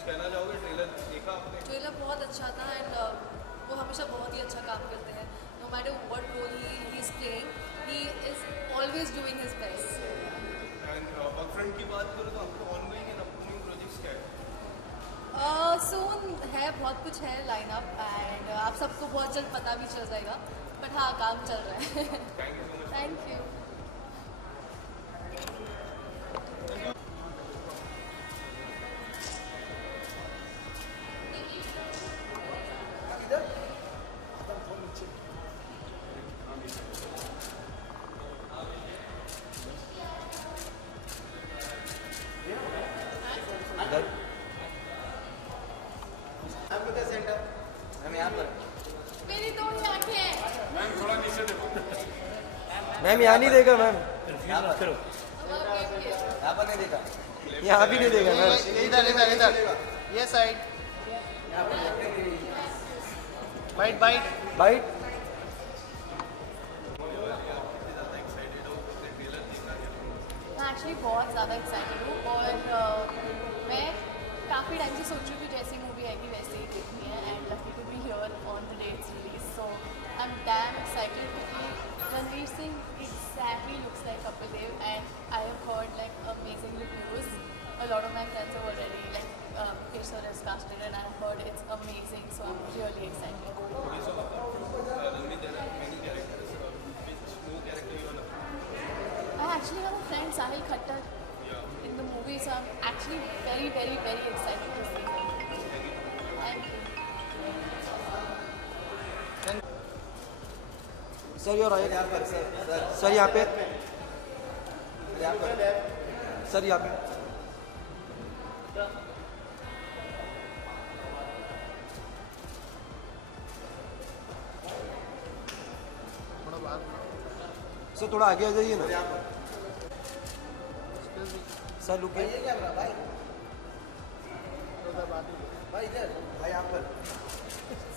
कुछ कहना चाहोगे? ट्रेलर देखा आपने? ट्रेलर बहुत अच्छा था एंड वो हमेशा बहुत ही अच्छा काम करते हैं. No matter what role he is playing, he is always doing his best. And बकफ्रंट की बात करो तो आपको ऑनगोइंग एंड अपकमिंग प्रोजेक्ट्स क्या है? सून है, बहुत कुछ है लाइन अप एंड आप सबको बहुत जल्द पता भी चल जाएगा. बट हाँ, काम चल रहा है. Thank you so much. Thank you. मेरी दो आंखें. मैम यहाँ नहीं देगा मैम, यहाँ पर नहीं देखा, यहाँ भी नहीं देगा मैम. इधर इधर इधर ये साइड. Bite bite bite. मैं एक्चुअली बहुत ज़्यादा एक्साइटेड हूँ और मैं काफ़ी टाइम से सोच रही हूँ कि जैसी मूवी आएगी वैसे ही देखनी है and lucky to be here on the date's release. So I am damn excited क्योंकि Ranveer Singh exactly looks like Kapil Dev and I have heard like amazing reviews. A lot of my friends have already like Kesar has casted and I have heard it's amazing, so I'm really excited. Okay, so Ranveer, there are many characters. Which new character you wanna? I actually have a friend Sahil Khattar in the movie, so I'm actually very very very excited to see him. Thank you. Sir your right. यहाँ पर sir sir यहाँ पे. यहाँ पर sir यहाँ पे. Sir थोड़ा आगे आ जाइए ना. यहाँ पर सर रुकिए. ये कैमरा भाई, भाई इधर, भाई यहाँ पर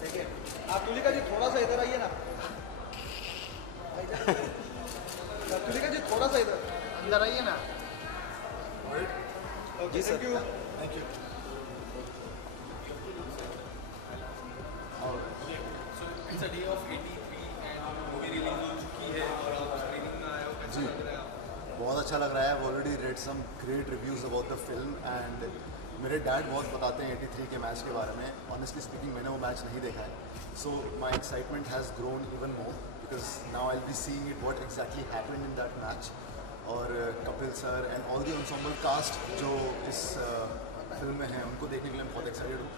सेकेंड. आप तुलिका जी थोड़ा सा इधर आइए ना. तुलिका जी थोड़ा सा इधर अंदर आइए ना. जी sir. Thank you. So it's a day of 83 and movie release हो चुकी है और आप स्क्रीनिंग में आए हो. कैसा जी. लग रहा है आपको? बहुत अच्छा लग रहा है. I've already read some great reviews about the film and मेरे डैड बहुत बताते हैं 83 के मैच के बारे में. Honestly speaking, मैंने वो मैच नहीं देखा है. So my excitement has grown even more because now I'll be seeing it what exactly happened in that match. और Kapil sir and all the ensemble cast जो इस फिल्म में है उनको देखने के लिए मैं बहुत एक्साइटेड हूँ.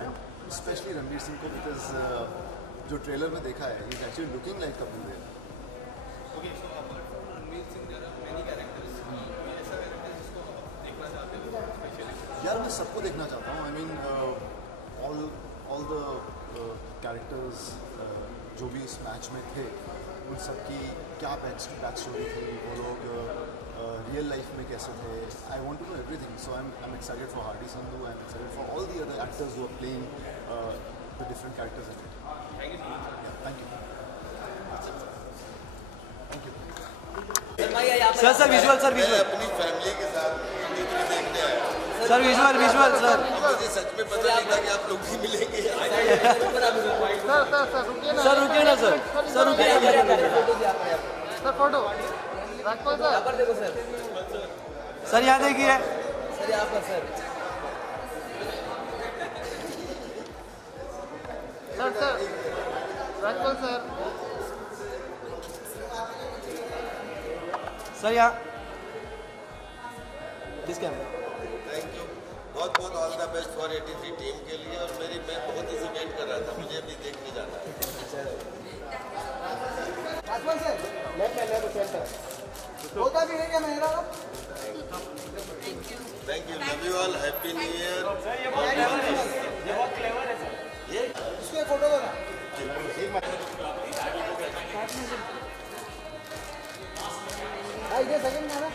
एंड स्पेशली रणवीर सिंह को बिकॉज जो ट्रेलर में देखा है he is actually looking like Kapil Dev. Okay, so apart from Ranveer Singh, there are many characters. कोई ऐसा character जिसको आप देखना चाहते हो स्पेशली? यार मैं सबको देखना चाहता हूँ. I mean all the characters जो भी इस मैच में थे उन सब की क्या बैक स्टोरी थी, वो लोग रियल लाइफ में कैसे थे. I want to know everything. So I am excited for Hardy Sandhu. I am excited for all the other actors who are playing the different characters in it. Thank you so much. Thank you. Thank you. Sir visual. Sir visual. अपनी family के साथ देखने आया. Sir visual sir. मुझे सच में पता नहीं था कि आप लोग भी मिलेंगे. सर रुकिए ना. सर रुकिए ना सर. सर रुकिए ना. Sir photo Rajpal sir. पर देखो सर, सर यहाँ देखिए. सर यहाँ पर sir. Sir Rajpal sir. Sir यहाँ. This camera. Thank you. बहुत बहुत all the best for 83 team के लिए. और मैं बहुत ही वेट कर रहा था. मुझे अभी देखने जाना है. राजपाल सर लेफ्ट सेंटर होता भी है क्या मेरा? Thank you. Love you all. Happy new year. उसको एक फोटो दो ना. भाई ये सेकंड में ना.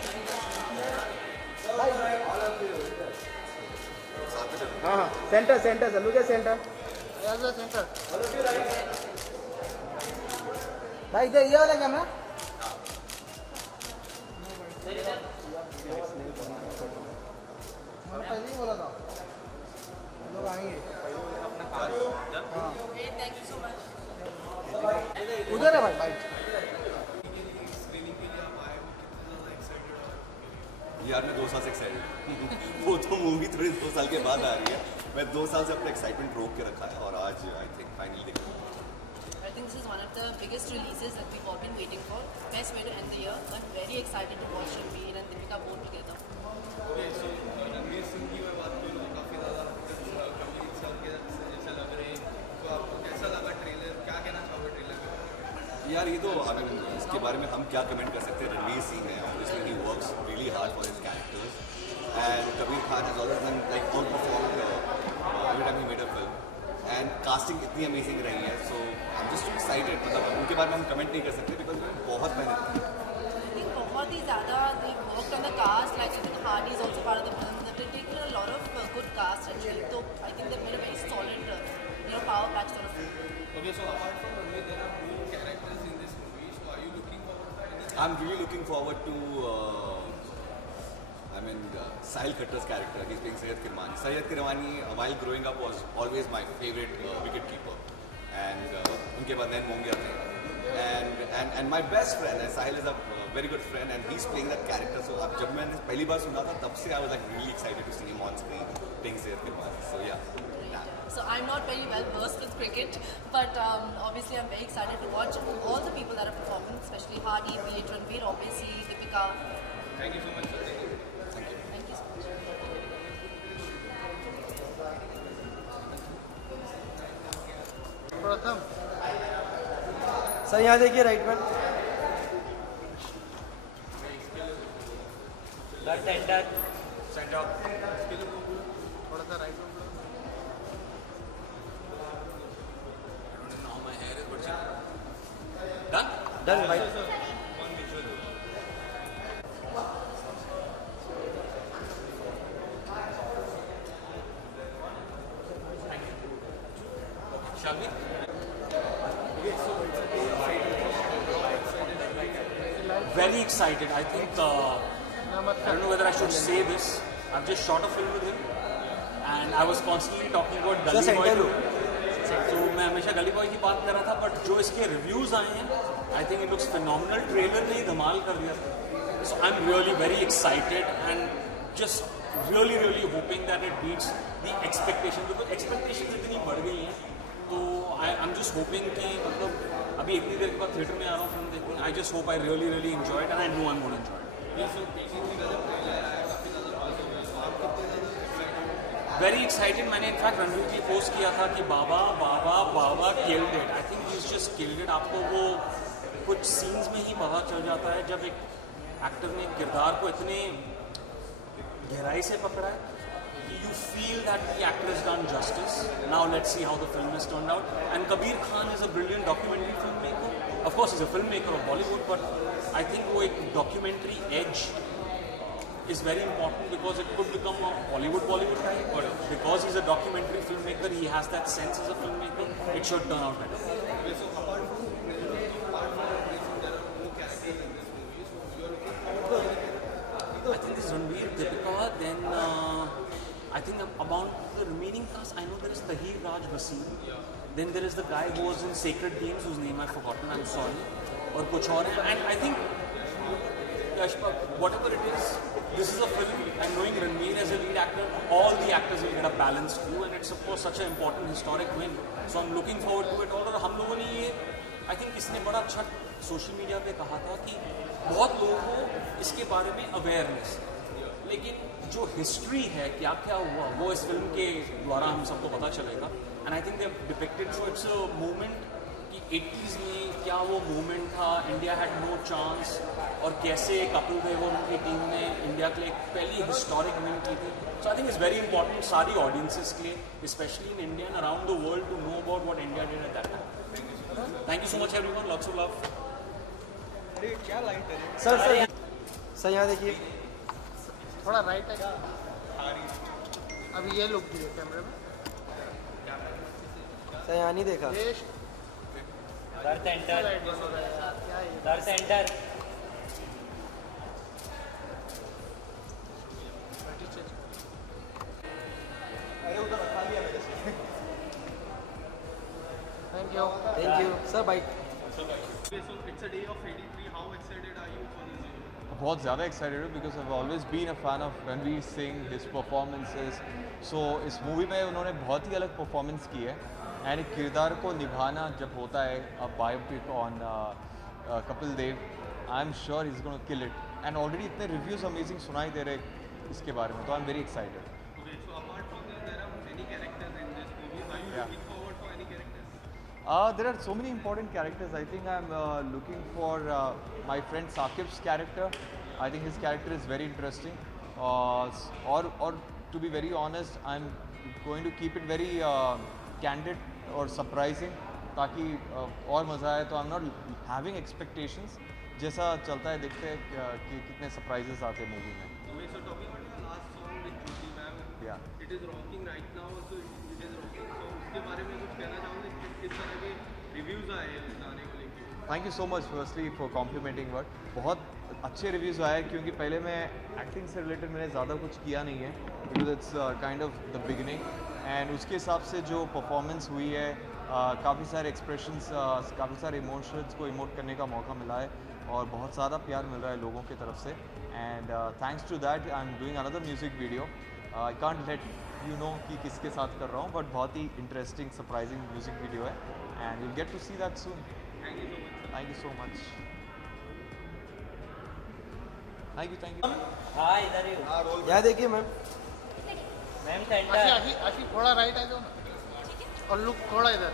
हाँ centre sir. Look at centre. Centre. भाई इधर ये वाला कैमरा. मैंने पहले ही बोला था. लोग आएंगे। Thank you so much. उधर है भाई भाई। यार मैं 2 साल से एक्साइटेड वो तो मूवी थोड़ी 2 साल के बाद आ रही है। मैं 2 साल से अपना एक्साइटमेंट रोक के रखा है और आज आई थिंक फाइनली देखा। I think this is one of the biggest releases that we've all been waiting for. Best way to end the year. I'm very excited to watch Ranveer and Deepika both together. Okay so Ranveer Singh की मैं बात करूँ काफ़ी ज़्यादा complete साल के जैसे लग रहे हैं, तो आपको कैसा लगा ट्रेलर? क्या कहना चाहोगे ट्रेलर के बारे में? यार ये तो आई मीन इसके बारे में हम क्या कमेंट कर सकते हैं। रणवीर सिंह है, obviously he works really hard for his characters and Kabir Khan has always been like outperformed every time he made a film and casting इतनी अमेजिंग रही है। So I am just excited. मतलब उनके बारे में हम कमेंट नहीं कर सकते बिकॉज बहुत मेहनत की। I think बहुत ही ज़्यादा they worked on the cast. Like I think Hardy is also part of the film. They've taken a lot of good cast actually. So I think they've made a very solid, power patch for a film. Okay, so apart from Ranveer, there are more characters in this movie. So are you looking forward to anything? I'm really looking forward to Sahil Khattar's character. He's playing Syed Kirmani. Syed Kirmani, while growing up, was always my favorite wicket keeper. And unke baad Nain Mongia the. And my best friend, and Sahil is a very good friend, and he's playing that character. So जब मैंने पहली बार सुना था तब से I was like really excited to see him on screen playing Syed Kirmani. So yeah. So I'm not very well versed with cricket, but obviously I'm very excited to watch all the people that are performing, especially Hardy, be it Ranveer, obviously Deepika. Thank you so much, sir. Thank you so much. प्रथम sir यहाँ देखिए right में। थोड़ा सा right में। Done भाई। Shall we? Very excited. I think, I don't know whether I should say this. I've just shot a film with him and I was constantly talking about Gully Boy 2. So मैं हमेशा गली boy की बात कर रहा था, but जो इसके रिव्यूज़ आए हैं, I think it looks phenomenal. Trailer ने ही धमाल कर दिया था. So I'm really very excited and just really hoping that it beats the expectations, because expectations इतनी बढ़ गई हैं. तो I'm just hoping कि मतलब अभी इतनी देर के बाद थिएटर में आ रहा हूँ फिल्म देखने. I just hope I really enjoy it and I know I'm going to enjoy it. Very excited. मैंने इनफैक्ट रणवीर की पोस्ट किया था कि बाबा killed it. I think he's just killed it. आपको वो कुछ सीन्स में ही पता चल जाता है जब एक एक्टर ने किरदार को इतने गहराई से पकड़ा है कि you feel that the actor has done justice. Now let's see how the film has turned out. And Kabir Khan is a brilliant documentary filmmaker. Of course, he's a filmmaker of Bollywood, but I think वो एक documentary edge is very important because it could become a Bollywood type, but because he's a documentary filmmaker, he has that sense as a filmmaker, it should turn out better. Okay, so apart from Ranveer, there are more characters in this movie. So you are looking forward to I think this is Ranveer, Deepika, then I think about the remaining cast, I know there is Tahir Raj Basim, then there is the guy who was in Sacred Games, whose name I've forgotten, I'm sorry, or kuch aur hai. And I think, whatever it is, this is a film, and knowing Ranveer as a lead actor, all the actors will get a balanced view, and it's of course such an important historic win. So I'm looking forward to it. और हम लोगों ने ये, I think इसने बड़ा अच्छा social media पे कहा था कि बहुत लोगों को इसके बारे में अवेयरनेस, लेकिन जो हिस्ट्री है क्या हुआ वो इस फिल्म के द्वारा हम सबको पता चलेगा. And I think they depicted, so it's a moment कि 80s में क्या वो मोमेंट था, इंडिया हैड नो चांस, और कैसे कपिल देव और उनकी टीम ने इंडिया के लिए एक पहली हिस्टोरिक विन की थी. So I think it's very important सारी ऑडियंसेस के लिए, specially in India and around the world, to know about what India did at that time. Thank you so much everyone, lots of love. Sir यहाँ देखिए. थोड़ा right है. अभी ये look दिए कैमरे में. सर यहाँ नहीं देखा. Centre. Thank you. Thank you sir bite Okay, so it's a day of 83. How excited are you for this day? बहुत ज़्यादा एक्साइटेड हूँ because I've always been a fan of Ranveer Singh, his performances. So इस movie में उन्होंने बहुत ही अलग performance की है एंड एक किरदार को निभाना जब होता है a biopic on Kapil Dev, I am sure he is gonna kill it and already इतने रिव्यूज़ अमेजिंग सुनाई दे रहे इसके बारे में, तो I am very excited. Okay, so apart from that, there are many characters in this movie. Are you Yeah. looking forward for any characters? There are so many important characters. I think I'm looking for my friend Saqib's character. I think his character is very interesting. Or to be very honest, I'm going to keep it very candid or surprising, ताकि और मज़ा आए. तो I'm not having expectations. जैसा चलता है देखते हैं कि कितने surprises आते हैं मूवी में. Okay, so talking about your last song with Jyoti ma'am, Yeah. it is rocking right now. So it is rocking. So उसके बारे में कुछ कहना चाहोगे? किस तरह के reviews आए हैं उस गाने को लेके? Thank you so much firstly for complimenting word. बहुत अच्छे रिव्यूज़ आए क्योंकि पहले मैं एक्टिंग से रिलेटेड मैंने ज़्यादा कुछ किया नहीं है because it's kind of the beginning and उसके हिसाब से जो परफॉर्मेंस हुई है काफ़ी सारे एक्सप्रेशंस, काफ़ी सारे इमोशंस को इमोट करने का मौका मिला है और बहुत ज़्यादा प्यार मिल रहा है लोगों की तरफ से and thanks to that I am doing another music video. I can't let you know कि किसके साथ कर रहा हूँ बट बहुत ही इंटरेस्टिंग सरप्राइजिंग म्यूज़िक वीडियो है and you'll get to see that soon. Thank you so much. Thank you. हाँ इधर ही हूँ. यहाँ देखिए मैम. मैम आशी सेंटर. आशी आशी थोड़ा राइट आ जाओ ना और लुक थोड़ा इधर.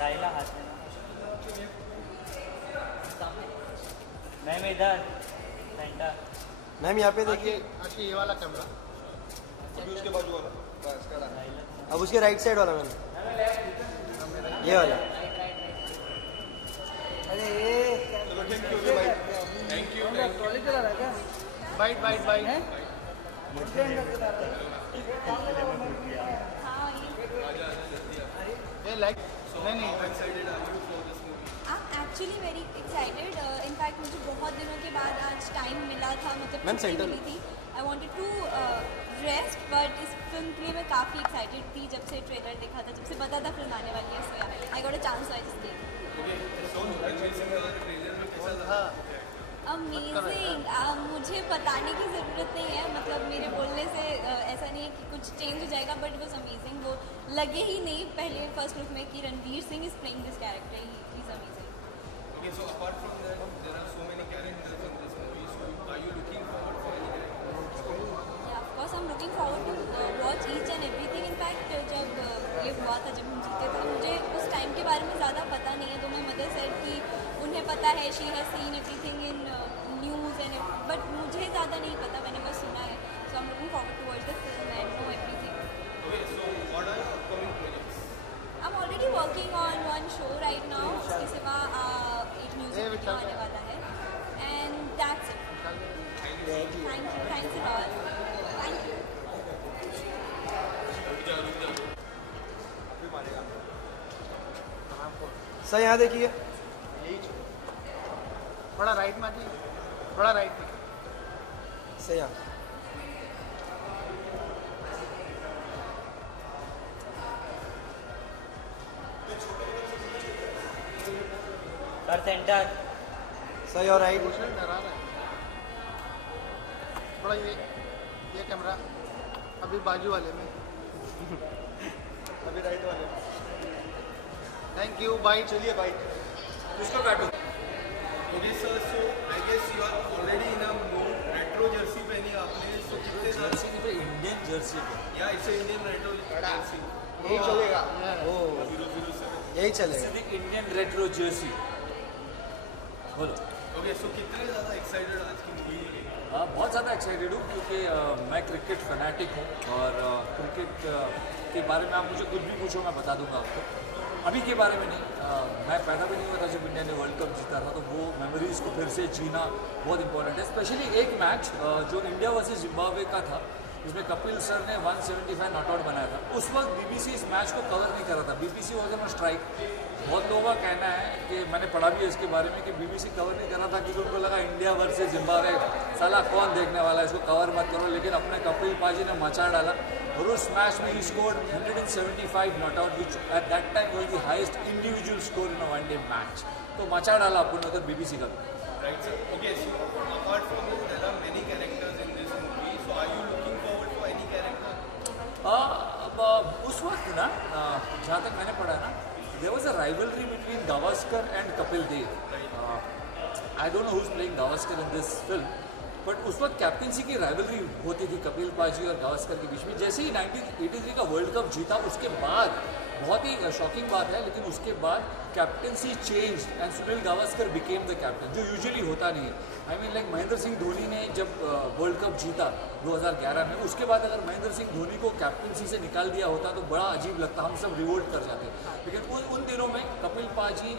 रायला हाथ में. मैम इधर सेंटर. मैम यहाँ पे देखिए. आशी ये वाला कैमरा. अब उसके राइट साइड वाला मैम, ये वाला. Bite bite bite. ये लाइट नहीं नहीं. Actually very excited. इनफैक्ट मुझे बहुत दिनों के बाद आज टाइम मिला था, मतलब Ma'am, छुट्टी center. मिली थी. I wanted to rest but इस फिल्म के लिए मैं काफ़ी एक्साइटेड थी जब से ट्रेलर देखा था, जब से पता था फिल्म आने वाली है. So I got a chance I just came. Amazing. मुझे बताने की ज़रूरत नहीं है, मतलब मेरे बोलने से ऐसा नहीं है कि कुछ चेंज हो जाएगा बट वॉज अमेजिंग. वो लगे ही नहीं पहले फर्स्ट लुक में कि Ranveer Singh is playing this character. He is amazing. Okay, so apart from that, there are so many characters in this movie. So are you looking forward for any characters? Yeah, of course I'm looking forward to watch each and everything. In fact, जब ये हुआ था, जब हम जीते थे, मुझे उस टाइम के बारे में ज़्यादा पता नहीं है. तो मैं मदर सेड कि उन्हें पता है, she has seen everything in news and but मुझे ज़्यादा नहीं पता, मैंने बस सुना है. So I am looking forward to watch the film and know everything. Okay, so what are your upcoming projects? I'm already working on one show right now. उसके सिवा एक म्यूजिक वीडियो आने वाला है and that's it. Thank you. Thanks a lot. Thank you. Sir यहाँ देखिए. थोड़ा right में आइए. थोड़ा राइट में. सर यहाँ. कर centre. Sir your right. Bhushan डरा रहा है. थोड़ा ये कैमरा अभी बाजू वाले में. अभी राइट वाले. Thank you. बाइट. चलिए बाइट. उसको काटो. Okay, sir. So I guess you are already in a mood. Retro jersey पहनी आपने. So कितने जर्सी की इंडियन जर्सी या इसे इंडियन रेट्रो jersey. यही चलेगा. ओ 007. यही चलेगा. Indian retro Jersey. बोलो. Okay, so कितने ज़्यादा excited आज की मूवी के लिए? बहुत ज़्यादा एक्साइटेड हूँ क्योंकि मैं क्रिकेट फैनाटिक हूँ और क्रिकेट के बारे में आप मुझे कुछ भी पूछो मैं बता दूंगा आपको. अभी के बारे में नहीं. मैं पैदा भी नहीं हुआ था जब इंडिया ने वर्ल्ड कप जीता था, तो वो मेमोरीज़ को फिर से जीना बहुत इंपॉर्टेंट है. स्पेशली एक मैच जो इंडिया वर्सेस जिम्बाब्वे का था, इसमें कपिल सर ने 175 नॉट आउट बनाया था। उस वक्त बीबीसी इस मैच को कवर नहीं कर रहा था, बीबीसी वॉज ऑन स्ट्राइक। बहुत लोगों का कहना है कि मैंने पढ़ा भी है इसके बारे में कि बीबीसी कवर नहीं कर रहा था क्योंकि उनको लगा इंडिया वर्सेस जिम्बाब्वे, साला कौन देखने वाला है, इसको कवर मत करो। लेकिन अपने कपिल पाजी ने मचा डाला और उस मैच में he scored 175 not out, which eight that time was the highest individual score in a one day match. तो मचा डाला अपन उधर बीबीसी का। Right, sir. Okay, so apart from this, there are many characters in this movie. So are you looking forward for any character? उस वक्त ना जहाँ तक मैंने पढ़ा ना, there was a rivalry between Gavaskar and Kapil Dev. I don't know who is playing Gavaskar in this film, but उस वक्त कैप्टनसी की राइवलरी होती थी कपिल पाजी और गावस्कर के बीच में। जैसे ही 1983 का वर्ल्ड कप जीता उसके बाद, बहुत ही शॉकिंग बात है, लेकिन उसके बाद captaincy change and Sunil Gavaskar became the captain, जो यूजुअली होता नहीं है। I mean like Mahendra Singh Dhoni ने जब वर्ल्ड कप जीता 2011 में, उसके बाद अगर महेंद्र सिंह धोनी को कैप्टनसी से निकाल दिया होता तो बड़ा अजीब लगता, हम सब रिवोल्ट कर जाते। लेकिन उन दिनों में कपिल पाजी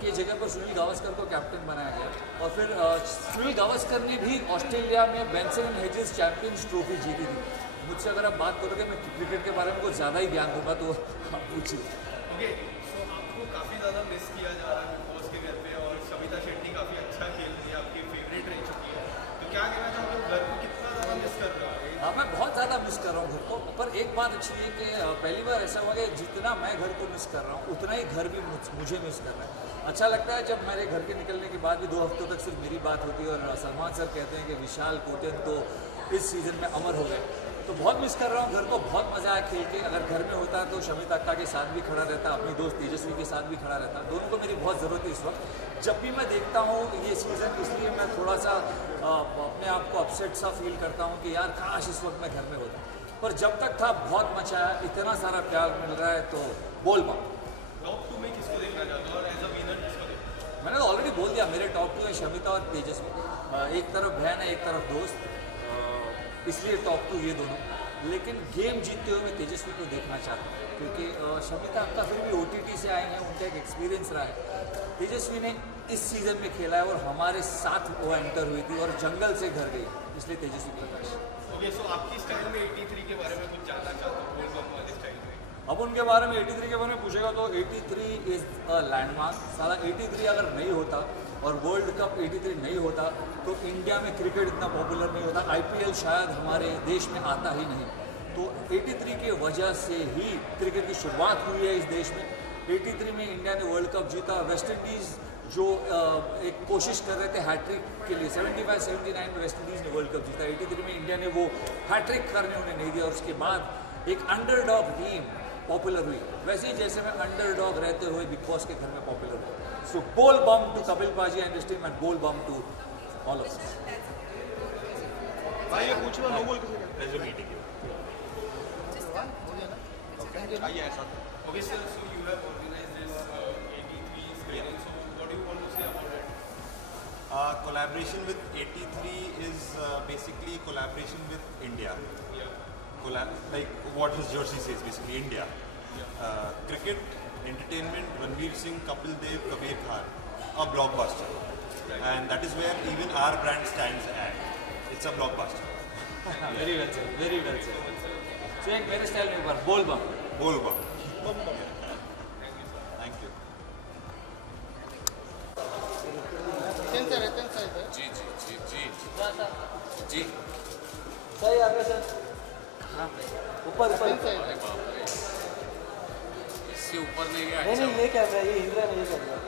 के जगह पर सुनील गावस्कर को कैप्टन बनाया गया। और फिर सुनील गावस्कर ने भी ऑस्ट्रेलिया में Benson and hedges champions trophy जीती थी। मुझसे अगर आप बात करोगे मैं क्रिकेट के बारे में कुछ ज़्यादा ही ज्ञान दूंगा, तो आप पूछिए। ओके, सो आपको काफ़ी ज़्यादा मिस किया जा रहा है बिग बॉस के घर पे, और सविता शेट्टी काफ़ी अच्छा खेल रही है, आपकी फेवरेट रह चुकी है, तो क्या कहना चाहोगे, घर को कितना ज़्यादा मिस कर रहा है? हाँ, मैं बहुत ज़्यादा मिस कर रहा हूँ घर को। पर एक बात अच्छी है कि पहली बार ऐसा हुआ कि जितना मैं घर को मिस कर रहा हूँ उतना ही घर भी मुझे मिस कर रहा है। अच्छा लगता है जब मेरे घर के निकलने के बाद भी 2 हफ्तों तक सिर्फ मेरी बात होती है और सलमान सर कहते हैं कि विशाल कोटेन तो इस सीज़न में अमर हो गए। तो बहुत मिस कर रहा हूँ घर को, बहुत मज़ा आया खेल के। अगर घर में होता तो शमिता अक्का के साथ भी खड़ा रहता, अपनी दोस्त तेजस्वी के साथ भी खड़ा रहता। दोनों को मेरी बहुत ज़रूरत है इस वक्त। जब भी मैं देखता हूँ ये सीज़न, इसलिए मैं थोड़ा सा अपने आप को अपसेट सा फील करता हूँ कि यार काश इस वक्त मैं घर में होता। पर जब तक था बहुत मचा है, इतना सारा प्यार मिल रहा है, तो बोल पाऊँ। टॉप 2 में किसको देखना चाहते हो और एज अ विनर किसको देखना? मैंने तो ऑलरेडी बोल दिया, मेरे टॉप 2 है शमिता और तेजस्वी। एक तरफ बहन है, एक तरफ दोस्त, इसलिए टॉप 2 ये दोनों। लेकिन गेम जीतते हुए मैं तेजस्वी को देखना चाहता हूँ क्योंकि शमिता अक्का फिर भी OTT से आए हैं, उनका एक एक्सपीरियंस रहा है। तेजस्वी ने इस सीज़न में खेला है और हमारे साथ वो एंटर हुई थी और जंगल से घर गई, इसलिए तेजस्वी प्रकाश। ओके, सो आपकी स्टाइल में 83 के बारे में कुछ जानना चाहता हूँ, वर्ल्ड कप वाले स्टाइल में। अब उनके बारे में 83 के बारे में पूछेगा तो 83 इज़ अ लैंडमार्क। साला 83 अगर नहीं होता और वर्ल्ड कप 83 नहीं होता तो इंडिया में क्रिकेट इतना पॉपुलर नहीं होता, IPL शायद हमारे देश में आता ही नहीं। तो 83 की वजह से ही क्रिकेट की शुरुआत हुई है इस देश में। 83 में इंडिया ने वर्ल्ड कप जीता। वेस्ट इंडीज़ जो एक कोशिश कर रहे थे हैट्रिक के लिए, 75-79 में वेस्ट इंडीज़ ने वर्ल्ड कप जीता। 83 में इंडिया ने वो हैट्रिक करने उन्हें नहीं दिया और उसके बाद एक अंडरडॉग टीम पॉपुलर हुई। वैसे ही जैसे मैं अंडरडॉग रहते हुए बिग बॉस के घर में पॉपुलर हुआ। सो बोल बम टू कपिल पाजी एंड टीम एंड बोल बम टू ऑल ऑफ अस। भाई ये पूछ लो, नो बोल किसी Okay, sir, so you have organized this 83 screening, so what do you want to say about it? Collaboration with 83 is basically collaboration with India. Like what his jersey says, basically India. Cricket, entertainment, Ranveer Singh, Kapil Dev, Kabir Khan, a blockbuster. And that is where even our brand stands at. It's a blockbuster. Very well said, very well said. So एक मेरे style में एक बार बोल बम। बोल बम। Thank you. जी जी जी जी जी सही आप sir. ऊपर ऊपर अरे बाप रे, इससे ऊपर नहीं गया। नहीं ये कैमरा है, ये हिल रहा है, ये कैमरा।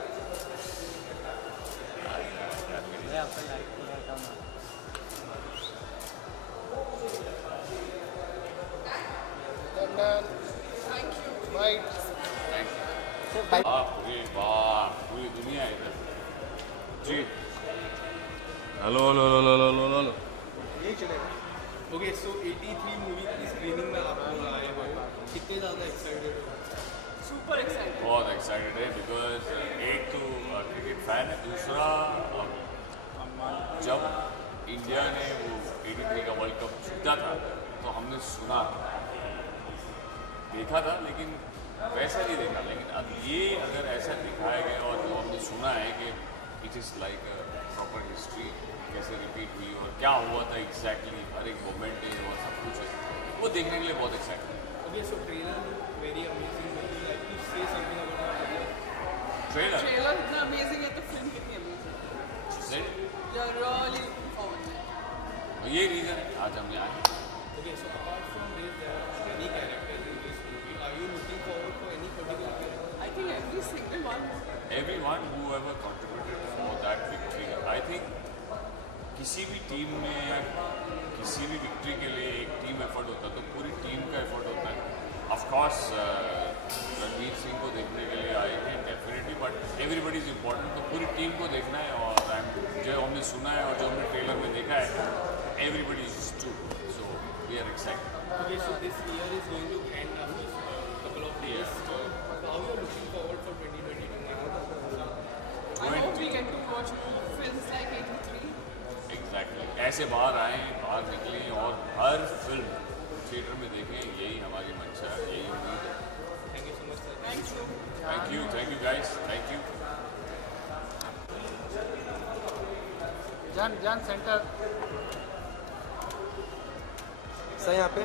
पूरी बात पूरी दुनिया इधर जी। Hello hello hello hello hello. यही चलेगा। ओके, सो 83 मूवी की स्क्रीनिंग में आप लोग आए हो, कितने ज़्यादा एक्साइटेड हो? Super excited. बहुत एक्साइटेड है बिकॉज एक तो क्रिकेट फैन है, दूसरा जब इंडिया ने वो 83 का वर्ल्ड कप जीता था तो हमने सुना देखा था, लेकिन वैसा नहीं देखा। लेकिन अब ये अगर ऐसा दिखाया गया और जो हमने सुना है कि it is like a proper history, कैसे रिपीट हुई और क्या हुआ था एग्जैक्टली, हर एक मोमेंट और सब कुछ है, वो देखने के लिए बहुत एक्साइटेड है। Okay, so trailer looked very amazing. Would you like to say something about the trailer? Trailer trailer इतना अमेजिंग है तो फिल्म कितनी अमेजिंग है। You are really looking forward to it. ये रीज़न है आज हम यहाँ आए। Okay, so apart from this, there are many characters in this movie. Are you looking forward to any particular character? I think every single one Everyone who ever contributed for that victory, I think किसी भी team में या किसी भी victory के लिए एक team effort होता है तो पूरी टीम का एफर्ट होता है। ऑफ कोर्स रणवीर सिंह को देखने के लिए आए हैं definitely, but everybody is important, तो पूरी टीम को देखना है और जो हमने सुना है और जो हमने ट्रेलर में देखा है, everybody is true, so we are excited. Okay, so this year is going to end after a couple of days. So how are you looking forward for 2022 now? I hope we get to watch films like 83। Exactly, ऐसे बाहर आए, बाहर निकलें और हर film theatre में देखें, यही हमारी मंशा है, यही उम्मीद है। Thank you so much, sir. Thank you guys, thank you. जान सेंटर सर यहाँ पे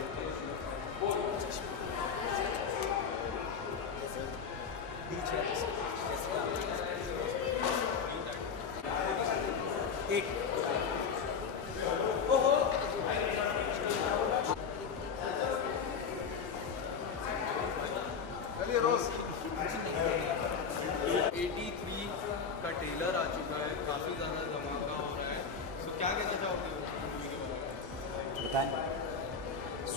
चलिए रोज 83 का ट्रेलर आ चुका है, काफ़ी ज़्यादा धमाका हो रहा है। So क्या कहना चाहोगे मूवी के बारे में? बताएं।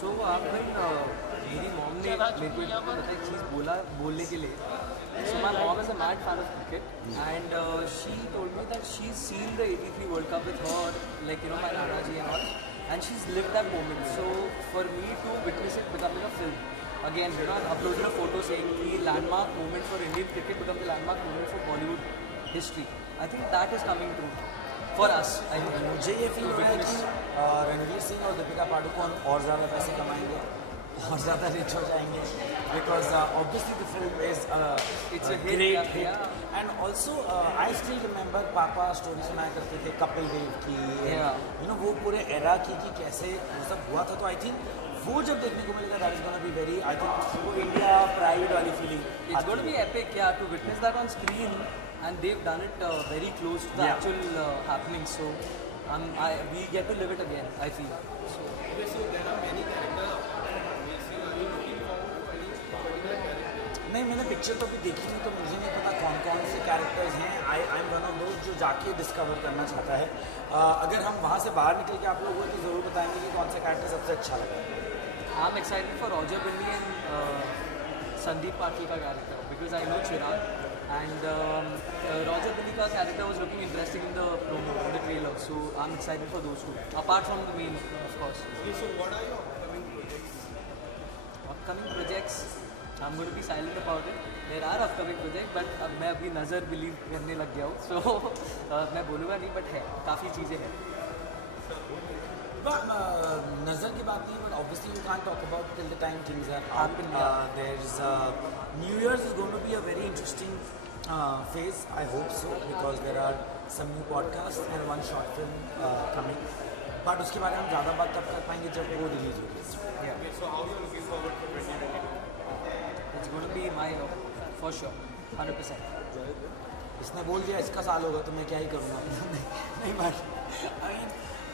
सो आपने मेरी मॉम ने मेरे को एक चीज़ बोलने के लिए। So my mom is a mad fan of cricket, and she told me that she's seen the '83 World Cup with her, like you know, my Nana ji and all, and she's lived that moment. So for me to witness it becoming a film, again, you know, I uploaded a photo saying the landmark moment for Indian cricket become the landmark moment for Bollywood history. I think that is coming true for us. I think मुझे ये feel हो रहा है कि रणवीर सिंह और दीपिका पादुकोण और ज़्यादा पैसे कमाएंगे और ज़्यादा रिच हो जाएंगे, because obviously the film is It's a hit, great yeah. Hit and also I still remember पापा स्टोरी सुनाया करते थे कपिल देव की, यू नो वो पूरे एरा की कि कैसे वो सब हुआ था। तो आई थिंक वो जब देखने को मिलेगा that is gonna be very, I think वो इंडिया प्राइड वाली feeling it's going to be epic, yeah, to witness that on screen, and they've done it very close to the actual happening. So we get to live it again, I feel. So Okay, so there are many characters. Are you looking forward to any particular character? नहीं, मैंने picture तो अभी देखी नहीं, तो मुझे नहीं पता कौन कौन से कैरेक्टर्स हैं। I am one of those जो जाके डिस्कवर करना चाहता है। अगर हम वहाँ से बाहर निकल के आप लोग तो ज़रूर बताएंगे कि कौन सा कैरेक्टर सबसे अच्छा लगा। I'm excited for Roger Billy and Sandeep Patil का character because I know Chirag, and Roger Billy का character was looking interesting in the promo, in the trailer. So I'm excited for those two. Apart from the main, of course. Okay, so what are your upcoming projects? Upcoming projects, I'm going to be silent about it. There are upcoming projects, but अब मैं अभी नज़र believe करने लग गया हूँ, so मैं बोलूँगा नहीं, but है काफ़ी चीज़ें हैं। नज़र की बात नहीं, but obviously you can't talk about till the time things are happening. There is new years is going to be a very interesting phase, I hope so, because there are some new podcasts and one short film coming. But उसके बारे में हम ज़्यादा बात तब कर पाएंगे जब वो रिलीज होगी। Okay, so how are you looking forward for 2022? It's going to be my year, for sure, 100%. इसने बोल दिया इसका साल होगा तो मैं क्या ही करूँगा। नहीं but I mean,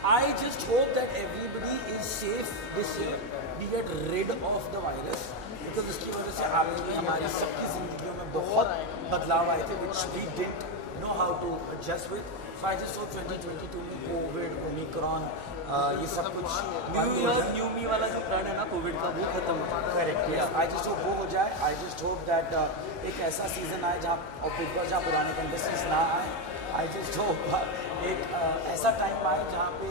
I just hope that everybody is safe this year. We get rid of the virus, because इसकी वजह से आगे हमारी सबकी ज़िंदगियों में बहुत बदलाव आए थे, which we didn't know how to adjust with. So I just hope 2022 में कोविड, ओमिक्रॉन, ये सब कुछ न्यू मी वाला जो प्रण है ना कोविड का, वो खत्म हो जाए। करेक्ट। आई जस्ट होप वो हो जाए। आई जस्ट होप दैट एक ऐसा सीजन आए जहाँ और बिग बॉस जहाँ पुराने कंटेस्टेंट्स ना आए। आई जस्ट होप एक ऐसा टाइम आए जहाँ पे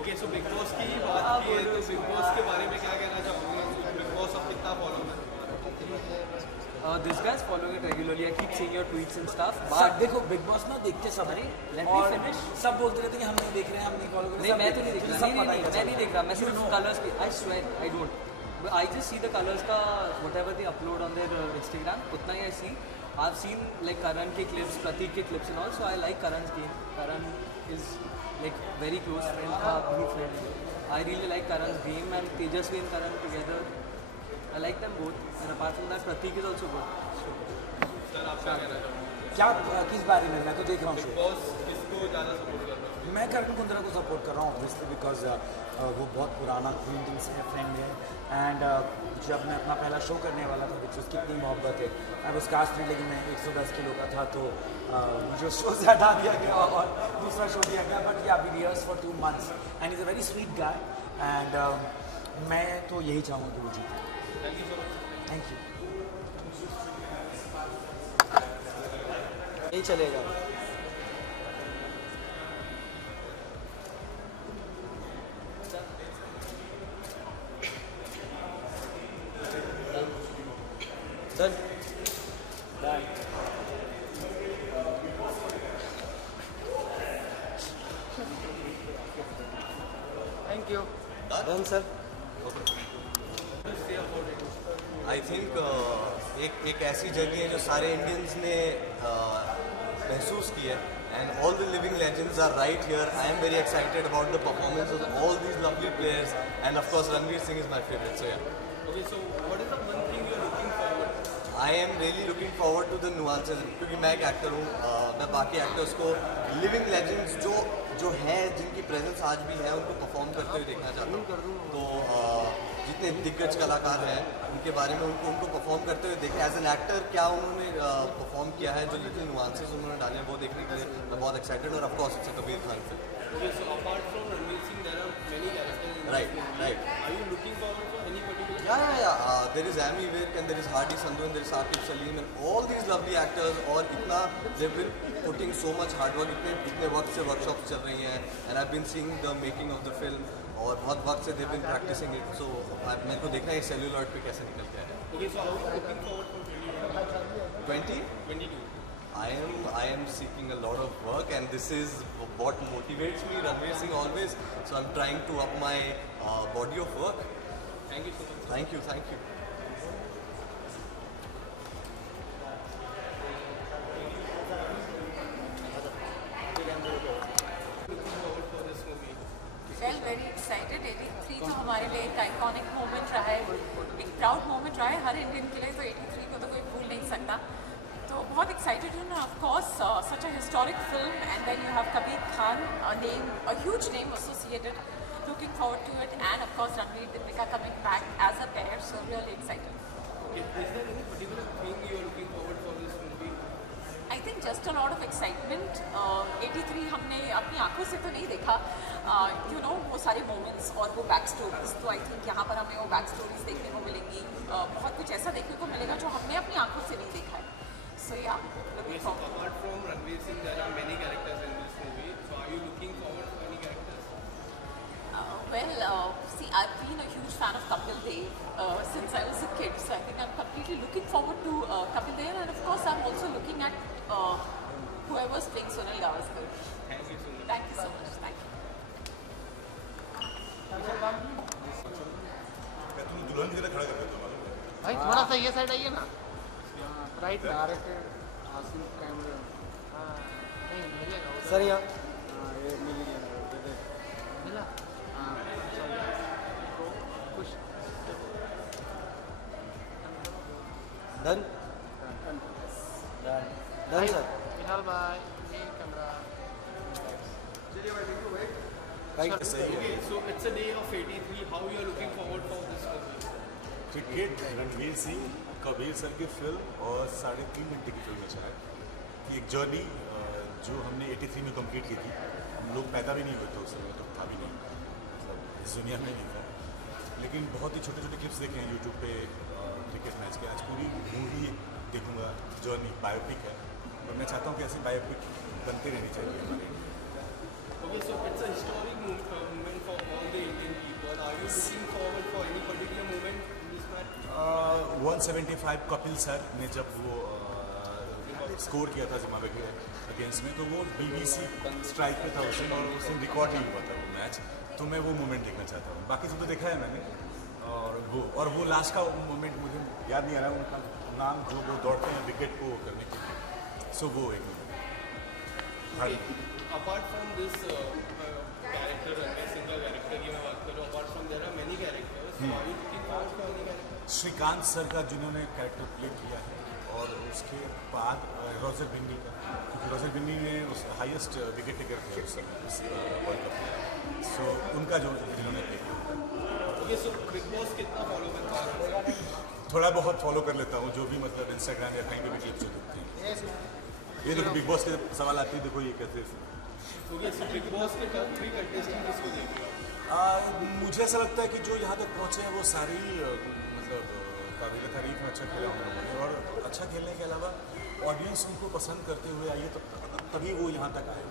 Okay, so Big Boss की बात की है तो Big Boss के बारे में क्या कहना चाहोगे? Big Boss अब कितना फॉलो करते हैं? This guy is following it regularly. I keep seeing your tweets and stuff. सब देखो बिग बॉस ना देखते सब हैं Let me और finish. सब बोलते रहते हैं कि हम नहीं देख रहे हैं, हम नहीं फॉलो कर रहे नहीं, हैं। मैं तो नहीं देख रहा, नहीं, मैं नहीं देख रहा, मैं सिर्फ कलर्स की, I swear, I don't. But I just see the colors का whatever they upload on their Instagram, उतना ही I see. I've seen like Karan के clips, Pratik के clips and all, so I like Karan's game. Karan is like very close friend tha, good friend. I really like Karan's game and Tejasvi and Karan together. I like them both. And apart from that, Pratik is also good. So, sir आप क्या कहना चाहोगे? क्या किस बारे में? मैं तो देख रहा हूँ बिग बॉस किसको ज़्यादा सपोर्ट कर रहा है? मैं करण कुंद्रा को सपोर्ट कर रहा हूँ ऑब्वियसली बिकॉज वो बहुत पुराना क्वीन टीम से फ्रेंड है एंड जब मैं अपना पहला शो करने वाला था विच उसकी कितनी मोहब्बत है मैं उस कास्ट में लेकिन मैं 110 किलो का था तो मुझे शो से हटा दिया गया और दूसरा शो दिया गया but yeah we rehearse for 2 months and is a very sweet guy and मैं तो यही चाहूँगा कि वो जीते थैंक यू नहीं चलेगा Done. Done. Thank you. Done, sir. I think एक ऐसी जगह है जो सारे इंडियंस ने महसूस की है and all the living legends are right here I am very excited about the performance of all these lovely players and of course Ranveer Singh is my favourite so yeah Okay, so what is the one thing you are looking forward to? I am really looking forward to the nuances क्योंकि मैं एक actor हूँ मैं बाकी actors को living legends जो हैं जिनकी प्रेजेंस आज भी है उनको परफॉर्म करते हुए देखना चाहता हूँ तो जितने दिग्गज कलाकार हैं उनके बारे में उनको परफॉर्म करते हुए देखें एज एन एक्टर क्या उन्होंने परफॉर्म किया है जो लिटिल नुआंसेस उन्होंने डाले हैं वो देखने के लिए मैं बहुत एक्साइटेड और of course it's Kabir Khan film Okay, so apart from Ranveer Singh, there are many characters in Right, this movie. right. Are you looking forward for any particular? Yeah. There is Amy Virk and there is Hardy Sandhu and there is Saqib Salim and all these lovely actors और इतना they've been putting so much hard work इतने वक्त से workshops चल रही हैं and I've been seeing the making of the film और बहुत वक्त से they've been practicing it so मेरे को देखना है celluloid पे कैसे निकल के आया है. Okay, so how are you looking forward for 20? 22. I am seeking a lot of work and this is what motivates me, Ranveer Singh always. So I'm trying to up my body of work. Thank you so much. Thank you. Well, very excited. 83 तो हमारे लिए एक iconic moment रहा है, एक proud moment रहा है हर Indian के लिए, तो 83 को तो कोई भूल नहीं सकता. तो बहुत एक्साइटेड हूँ. Of course such a historic film and then you have Kabir Khan, a huge name associated. Looking forward to it, and of course Ranveer Deepika coming back as a pair, so really excited. Okay, is there any particular thing you are looking forward for this movie? I think just a lot of excitement. 83 हमने अपनी आंखों से तो नहीं देखा, you know, वो सारे moments और वो बैक स्टोरीज. तो आई थिंक यहाँ पर हमें वो बैक स्टोरीज देखने को मिलेंगी. बहुत कुछ ऐसा देखने को मिलेगा जो हमने अपनी आंखों से नहीं देखा है. So yeah, looking forward. Apart from Ranveer Singh, there are many characters in this movie. So are you looking forward to any characters? See, I've been a huge fan of Kapil Dev since I was a kid, so I think I'm completely looking forward to Kapil Dev, and of course I'm also looking at whoever's playing Sunil Gavaskar. Thank you so much. Thank you so much. Thank you. मैं तुम दुल्हन की तरह खड़ा कर देता हूँ. भाई थोड़ा सा ये साइड आइए ना राइट में डायरेक्टेड आसिफ कैमरा नहीं मिलेगा सर यहाँ ये मिल गया मिला हाँ खुश डन सर फिलहाल बाय ये camera right Okay, so it's a day of 83. How you are looking forward for this movie? Cricket Ranveer Singh Kabir sir की फिल्म और 3.5 घंटे की फिल्म है शायद कि एक जर्नी जो हमने 83 में कंप्लीट की थी. हम लोग पैदा भी नहीं हुए थे उस समय तो था भी नहीं मतलब इस दुनिया में नहीं था लेकिन बहुत ही छोटे छोटे क्लिप्स देखे हैं यूट्यूब पे क्रिकेट मैच के. आज पूरी मूवी देखूंगा. जर्नी बायोपिक है और मैं चाहता हूँ कि ऐसी बायोपिक बनती रहनी चाहिए हमारे. Okay, so it's a historic moment for all the Indian people. Are you looking forward for any particular moment in this match? 175 Kapil sir ने जब वो स्कोर किया था जिम्बाब्वे के अगेंस्ट में तो वो BBC स्ट्राइक पे था उस दिन और उस दिन रिकॉर्ड नहीं हुआ था वो मैच. तो मैं वो मोमेंट देखना चाहता हूँ. बाकी सब तो देखा है मैंने और वो लास्ट का मोमेंट मुझे याद नहीं आ रहा उनका नाम जो वो दौड़ते हैं विकेट को करने के लिए. सो वो एक moment. apart from this character, Ranveer Singh का character की मैं बात करूँ, apart from there are many characters. So are you looking forward to any character? Srikanth sir का जिन्होंने कैरेक्टर प्ले किया है और उसके बाद रोजर बिन्नी का, क्योंकि रोजर बिन्नी ने उस हाईएस्ट विकेट टेकर थे उस वर्ल्ड कप में, सो उनका जो जिन्होंने प्ले किया। ओके, सो बिग बॉस कितना फॉलो करता है? थोड़ा बहुत फॉलो कर लेता हूँ, जो भी मतलब इंस्टाग्राम या कहीं पे भी क्लिप्स दिखती हैं। ये देखो बिग बॉस के सवाल आते हैं, देखो ये कहते हैं। ओके, सो बिग बॉस के टॉप 3 कंटेस्टेंट किसको देंगे? मुझे ऐसा लगता है कि जो यहाँ तक पहुँचे हैं वो सारी मतलब काबिल तारीफ में अच्छा खेला उन लोगों ने, और अच्छा खेलने के अलावा ऑडियंस उनको पसंद करते हुए आई है, तभी वो यहाँ तक आए।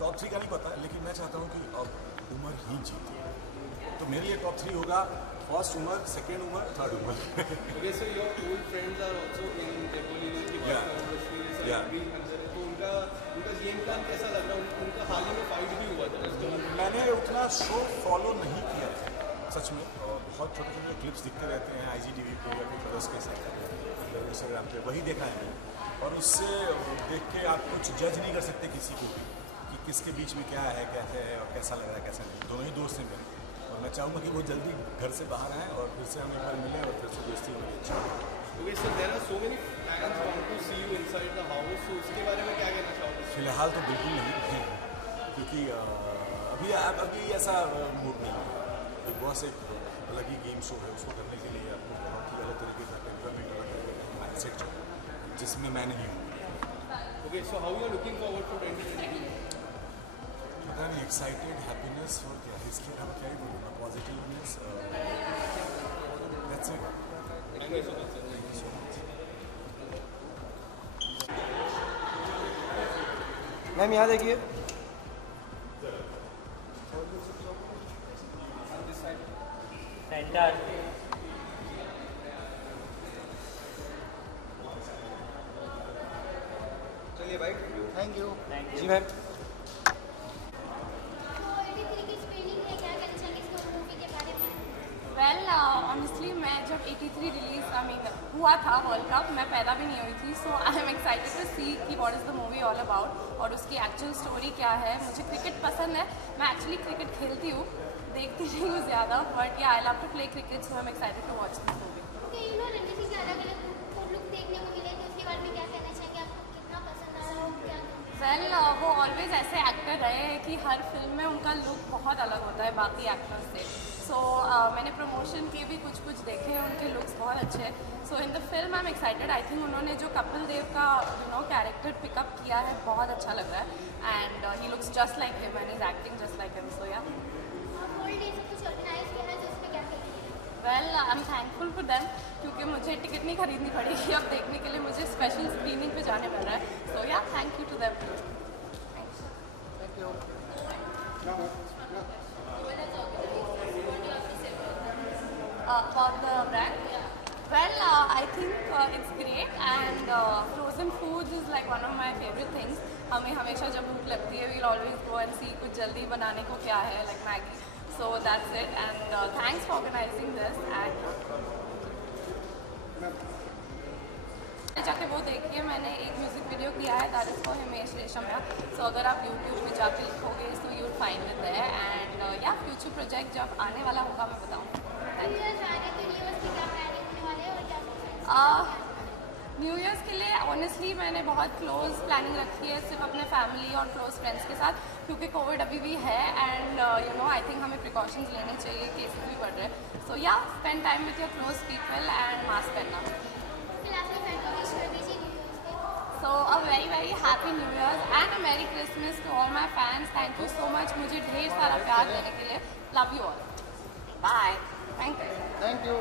टॉप 3 का नहीं पता, लेकिन मैं चाहता हूँ कि अब उमर ही जीते, तो मेरे लिए टॉप 3 होगा first Umar, second Umar, third Umar. Okay, so your old friends are also in Dapoli की बात करूं, तो उनका गेम प्लान कैसा लग रहा है? उनका हाल ही में फाइट भी हुआ था। मैंने उतना शो फॉलो नहीं किया था सच में, और बहुत छोटे छोटे क्लिप्स दिखते रहते हैं IGTV पे या फिर ब्रदर्स के साथ इंस्टाग्राम पे, वही देखा है मैंने, और उससे देख के आप कुछ जज नहीं कर सकते किसी को भी कि किसके बीच में क्या है, कैसे है और कैसा लग रहा है कैसा नहीं। दोनों ही दोस्त हैं मेरे, और मैं चाहूँगा कि वो जल्दी घर से बाहर आएँ और फिर से हम एक बार मिलें और फिर से दोस्ती होगी अच्छी। Okay, so there are so many fans want to see you inside the house, so उसके बारे में क्या कहना चाहोगे? फिलहाल तो बिल्कुल नहीं है, क्योंकि अभी ऐसा मूड नहीं है। बिग बॉस एक अलग ही गेम शो है, उसको करने के लिए आपको बहुत ही अलग तरीके का टेम्परामेंट, माइंडसेट चाहिए, जिसमें मैं नहीं हूँ। Okay, so how you are looking forward to 2022? पता नहीं, एक्साइटेड, हैप्पीनेस, और क्या इसके अलावा क्या ही बोलूँगा, positiveness, that's it. Thank you so much sir. Ma'am यहाँ देखिए। सेंटर। चलिए भाई, थैंक यू। थैंक जी मैम। वेल ऑनेस्टली मैं जब 83 रिलीज हुआ था वर्ल्ड कप, मैं पैदा भी नहीं हुई थी, so I am excited to सी कि what is the movie all about और उसकी एक्चुअल स्टोरी क्या है। मुझे क्रिकेट पसंद है, मैं एक्चुअली क्रिकेट खेलती हूँ, देखती नहीं हूँ ज़्यादा, but yeah I love to play cricket, so I am excited to watch this movie. Well वो ऑलवेज ऐसे एक्टर रहे हैं कि हर फिल्म में उनका लुक बहुत अलग होता है बाकी एक्टर्स से। सो मैंने प्रमोशन के भी कुछ देखे हैं, उनके लुक्स बहुत अच्छे हैं। So in the film I am excited. I think उन्होंने जो कपिल देव का कैरेक्टर पिकअप किया है बहुत अच्छा लग रहा है, and he looks just like him and is acting just like him. So yeah well I am thankful for them, क्योंकि मुझे टिकट नहीं खरीदनी पड़ेगी अब देखने के लिए, मुझे स्पेशल स्क्रीनिंग पे जाने मिल रहा है। So yeah thank you to them. Thank you. About the brand? Well, I think it's great, and frozen foods is like one of my favorite things. हमें हमेशा जब भूख लगती है we'll always go and see कुछ जल्दी बनाने को क्या है, like Maggi. So that's it, and thanks for organizing this. And जाके वो देखिए, मैंने एक म्यूजिक वीडियो किया है that is for Himesh Reshammiya. So अगर आप यूट्यूब पे जाके लिखोगे so you will find it there, and yeah future project जब आने वाला होगा मैं बताऊँगी। न्यू ईयर्स के लिए ऑनेस्टली मैंने बहुत क्लोज प्लानिंग रखी है सिर्फ अपने फैमिली और क्लोज फ्रेंड्स के साथ, क्योंकि कोविड अभी भी है, एंड आई थिंक हमें प्रिकॉशंस लेने चाहिए, केसेस भी बढ़ रहे हैं। सो या spend time with your close people and mask पहनना। So a very very happy New Year's and a Merry Christmas to all my fans. Thank you so much मुझे ढेर सारा प्यार देने के लिए। Love you all. Bye. Thank you. Thank you.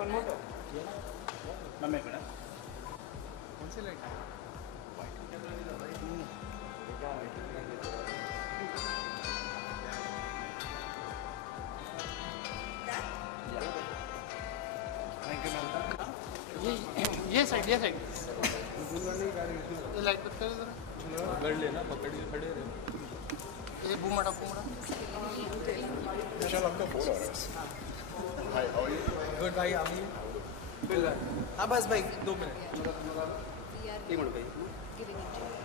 One more. Ma'am एक minute. कौन सी light? ये साइड ये लाइट पकड़ जरा, पकड़ लेना, पकड़ के खड़े रहे। ये बूमड़ा विशाल आपका फोन आ रहा है। Hi, how are you? Good, bhai. How are you? हाँ बस भाई 2 मिनट We are एक मिनट भाई giving it to you.